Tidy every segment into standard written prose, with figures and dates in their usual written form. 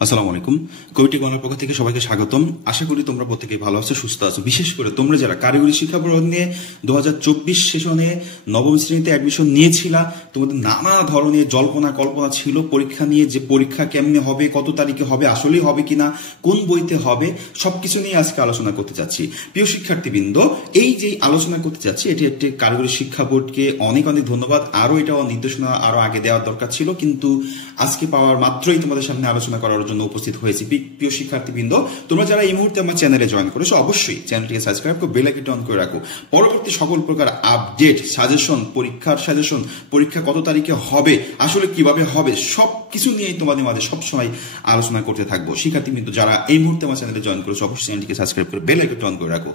আসসালামু আলাইকুম। কবিটি বাংলার পক্ষ থেকে সবাইকে স্বাগতম। আশা করি তোমরা প্রত্যেকে ভালো আছো, সুস্থ আছো। বিশেষ করে তোমরা যারা কারিগরি শিক্ষা বোর্ড নিয়ে 2024 সেশনে নবম শ্রেণীতে অ্যাডমিশন নিয়েছিলা, তোমাদের নানা ধরনের জল্পনা কল্পনা ছিল পরীক্ষা নিয়ে, যে পরীক্ষা কেমনে হবে, কত তারিখে হবে, আসলেই হবে কিনা, কোন বইতে হবে, সবকিছু নিয়ে আজকে আলোচনা করতে যাচ্ছি। প্রিয় শিক্ষার্থীবৃন্দ, এই যে আলোচনা করতে যাচ্ছি এটি একটি কারিগরি শিক্ষা বোর্ডকে অনেক অনেক ধন্যবাদ। আরো এটা নির্দেশনা আরো আগে দেওয়ার দরকার ছিল, কিন্তু আজকে পাওয়ার মাত্রই তোমাদের সামনে আলোচনা করার জন্য উপস্থিত হয়েছি। প্রিয় শিক্ষার্থীবৃন্দ, তোমরা যারা এই মুহূর্তে আমার চ্যানেলে জয়েন করেছো, অবশ্যই চ্যানেলটিকে সাবস্ক্রাইব করে বেল আইকনটি অন করে রাখো। পরবর্তী সকল প্রকার আপডেট, সাজেশন, পরীক্ষার সাজেশন, পরীক্ষা কত তারিখে হবে, আসলে কিভাবে হবে, সবকিছু নিয়েই তোমাদের মাঝে সবসময় আলোচনা করতে থাকবো। শিক্ষার্থীবৃন্দ যারা এই মুহূর্তে আমার চ্যানেলে জয়েন করেছো, অবশ্যই চ্যানেলটিকে সাবস্ক্রাইব করে বেল আইকনটি অন করে রাখো।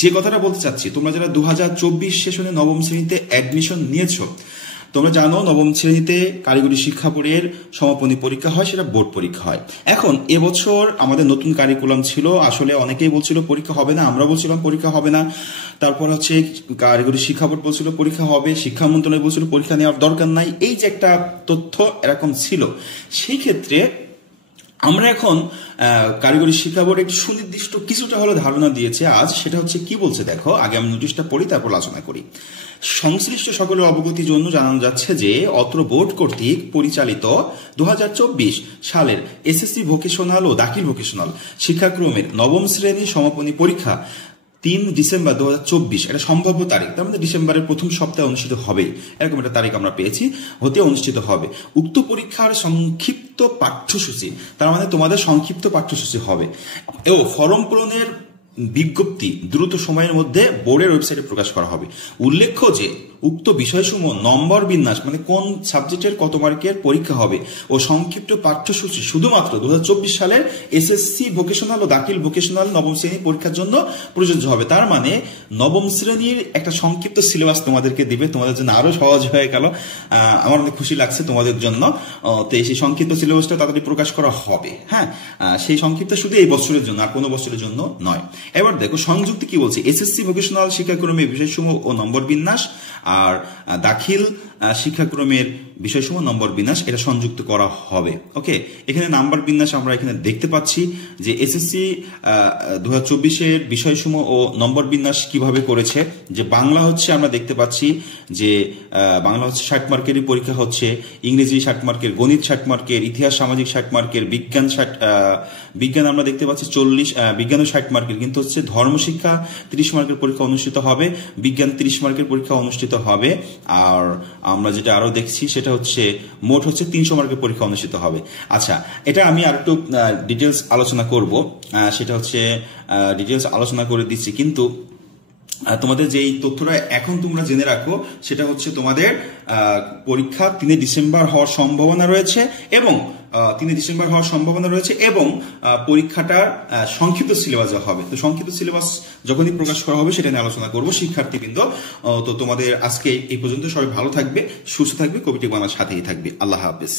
যে কথাটা বলতে চাচ্ছি, তোমরা যারা 2024 সেশনে নবম শ্রেণীতে অ্যাডমিশন নিয়েছো, তোমরা জানো নবম শ্রেণীতে কারিগরি শিক্ষা বোর্ডের সমাপনী পরীক্ষা হয়, সেটা বোর্ড পরীক্ষা হয়। এখন এবছর আমাদের নতুন কারিকুলাম ছিল, আসলে অনেকেই বলছিল পরীক্ষা হবে না, আমরা বলছিলাম পরীক্ষা হবে না। তারপর হচ্ছে কারিগরি শিক্ষা বোর্ড বলছিল পরীক্ষা হবে, শিক্ষা মন্ত্রণালয় বলছিল পরীক্ষা নেওয়ার দরকার নাই। এই যে একটা তথ্য এরকম ছিল, সেই ক্ষেত্রে আমরা এখন কারিগরি শিক্ষা বোর্ড একটি সুনির্দিষ্ট কিছুটা হলে ধারণা দিয়েছে আজ। সেটা হচ্ছে কি বলছে দেখো, আগে আমি নোটিশটা পড়ি তারপর আলোচনা করি। সংশ্লিষ্ট সকলের অবগতির জন্য জানানো যাচ্ছে যে অত্র বোর্ড কর্তৃক পরিচালিত 2024 সালের এসএসসি ভোকেশনাল ও দাখিল ভোকেশনাল শিক্ষাক্রমের নবম শ্রেণী সমাপনী পরীক্ষা 3 ডিসেম্বর 2024, এটা সম্ভাব্য তারিখ, তার মধ্যে ডিসেম্বরের প্রথম সপ্তাহে অনুষ্ঠিত হবে, এরকম একটা তারিখ আমরা পেয়েছি, হতে অনুষ্ঠিত হবে। উক্ত পরীক্ষার সংক্ষিপ্ত পাঠ্যসূচি, তার মানে তোমাদের সংক্ষিপ্ত পাঠ্যসূচি হবে ও ফর্ম পূরণের বিজ্ঞপ্তি দ্রুত সময়ের মধ্যে বোর্ডের ওয়েবসাইটে প্রকাশ করা হবে। উল্লেখ্য যে উক্ত বিষয়সমূহ নম্বর বিন্যাস, মানে কোন সাবজেক্টের কত মার্কের পরীক্ষা হবে, ও সংক্ষিপ্ত পাঠ্যসূচি শুধুমাত্র 2024 সালের এসএসসি ভোকেশনাল ও দাখিল ভোকেশনাল নবম শ্রেণী পরীক্ষার জন্য প্রযোজ্য হবে। তার মানে নবম শ্রেণীর একটা সংক্ষিপ্ত সিলেবাস তোমাদেরকে দিবে, তোমাদের জন্য আরো সহজ হয়ে গেল। আমার অনেক খুশি লাগছে তোমাদের জন্য। তো সেই সংক্ষিপ্ত সিলেবাসটা তাড়াতাড়ি প্রকাশ করা হবে। হ্যাঁ, সেই সংক্ষিপ্ত শুধু এই বছরের জন্য, আর কোনো বছরের জন্য নয়। এবার দেখো সংযুক্তি কি বলছে, এসএসসি ভোকেশনাল শিক্ষাক্রমে বিষয়সমূহ ও নম্বর বিন্যাস, আর দাখিল শিক্ষাক্রমের বিষয়সমূহ নম্বর বিন্যাস, এটা সংযুক্ত করা হবে। ওকে, এখানে নাম্বার বিন্যাস আমরা এখানে দেখতে পাচ্ছি যে এসএসসি 2024-এর বিষয়সমূহ ও নম্বর বিন্যাস কিভাবে করেছে। যে বাংলা হচ্ছে আমরা দেখতে পাচ্ছি যে বাংলা হচ্ছে 60 মার্কেরই পরীক্ষা হচ্ছে, ইংরেজি 60 মার্কের, গণিত 60 মার্কের, ইতিহাস সামাজিক 60 মার্কের, বিজ্ঞান আমরা দেখতে পাচ্ছি 40, বিজ্ঞানও 60 মার্কের, কিন্তু হচ্ছে ধর্মশিক্ষা 30 মার্কের পরীক্ষা অনুষ্ঠিত হবে, বিজ্ঞান 30 মার্কের পরীক্ষা অনুষ্ঠিত হবে। আর আমরা যেটা আরো দেখছি সেটা হচ্ছে মোট হচ্ছে 300 মার্কের পরীক্ষা অনুষ্ঠিত হবে। আচ্ছা, এটা আমি আর একটু ডিটেলস আলোচনা করব, সেটা হচ্ছে ডিটেলস আলোচনা করে দিচ্ছি, কিন্তু তোমাদের যে এই তথ্যটা এখন তোমরা জেনে রাখো, সেটা হচ্ছে তোমাদের পরীক্ষা 3 ডিসেম্বর হওয়ার সম্ভাবনা রয়েছে, এবং 3 ডিসেম্বর হওয়ার সম্ভাবনা রয়েছে, এবং পরীক্ষাটার সংক্ষিপ্ত সিলেবাস হবে। তো সংক্ষিপ্ত সিলেবাস যখনই প্রকাশ করা হবে সেটা নিয়ে আলোচনা করবো শিক্ষার্থীবৃন্দ। তো তোমাদের আজকে এই পর্যন্ত, সবাই ভালো থাকবে, সুস্থ থাকবে, কবিটি বাংলার সাথেই থাকবে। আল্লাহ হাফেজ।